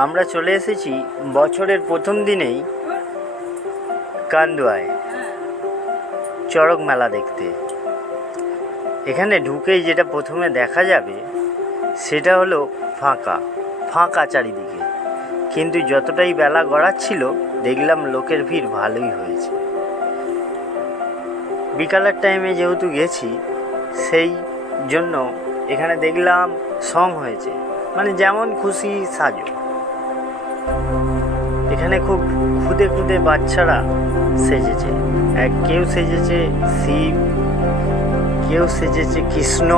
আমরা চলে এসেছি বছরের প্রথম দিনেই কান্দুয়ায় চড়ক মেলা দেখতে। এখানে ঢুকেই যেটা প্রথমে দেখা যাবে সেটা হলো ফাঁকা ফাঁকা চারিদিকে, কিন্তু যতটাই বেলা গড়াচ্ছিল দেখলাম লোকের ভিড় ভালোই হয়েছে। বিকালের টাইমে যেহেতু গেছি সেই জন্য এখানে দেখলাম সং হয়েছে, মানে যেমন খুশি সাজো। এখানে খুব খুদে খুদে বাচ্চারা সেজেছে, কেউ সেজেছে শিব, কেউ সেজেছে কৃষ্ণ,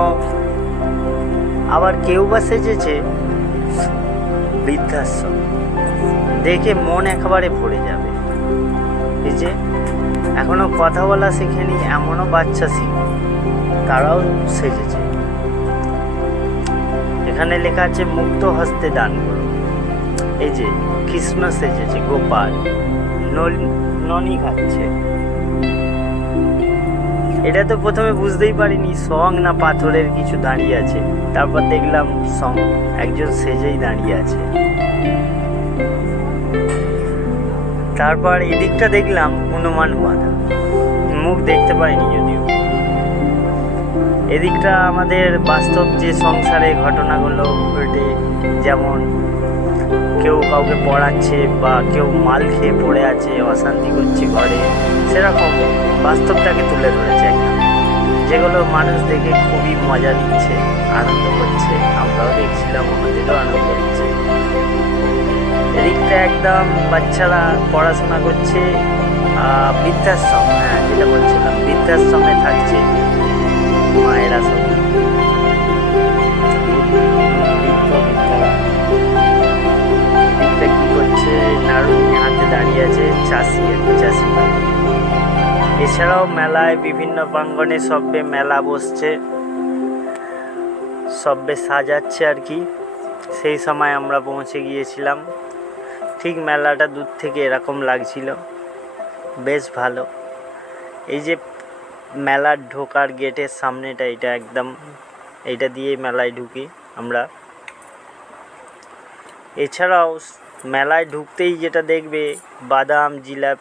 আবার কেউ বা সেজেছে বৃদ্ধাশ্রম। দেখে মন একেবারে ভরে যাবে। এই যে এখনো কথা বলা শেখেনি এমনও বাচ্চা শিব, তারাও সেজেছে। এখানে লেখা আছে মুক্ত হস্তে দান করো। এই যে কৃষ্ণ সেজেছে, গোপাল ননি খাচ্ছে। এটা তো প্রথমে বুঝতেই পারিনি সং না পাথরের কিছু দাঁড়িয়ে আছে, তারপর দেখলাম সং, একজন সেজেই দাঁড়িয়ে আছে। তারপর এদিকটা দেখলাম হনুমান বাঁধা, মুখ দেখতে পাইনি যদিও। এদিকটা আমাদের বাস্তব যে সংসারে ঘটনাগুলো ঘটে, যেমন কেউ কাউকে পড়াচ্ছে বা কেউ মাল খেয়ে পড়ে আছে, অশান্তি করছে ঘরে, সেরকম বাস্তবটাকে তুলে ধরেছে একটা, যেগুলো মানুষ দেখে খুবই মজা নিচ্ছে, আনন্দ করছে। আমরাও দেখছিলাম, আমাদেরও আনন্দ হচ্ছে। এদিকটা একদম বাচ্চারা পড়াশোনা করছে, বৃদ্ধাশ্রম, হ্যাঁ যেটা বলছিলাম বৃদ্ধাশ্রমে থাকছে মায়েরা সব। এদিকটা কি করছে, নাড়ুনি হাতে দাঁড়িয়ে আছে চাষি ভাই। এছাড়াও মেলায় বিভিন্ন প্রাঙ্গণে সব্বে মেলা বসছে, সব্বে সাজাচ্ছে আর কি। সেই সময় আমরা পৌঁছে গিয়েছিলাম। ঠিক মেলাটা দূর থেকে এরকম লাগছিল, বেশ ভালো। এই যে মেলার ঢোকার গেটের সামনেটা, এটা একদম এইটা দিয়ে মেলায় ঢুকি আমরা। এছাড়াও মেলায় ঢুকতেই যেটা দেখবে বাদাম, জিলাপি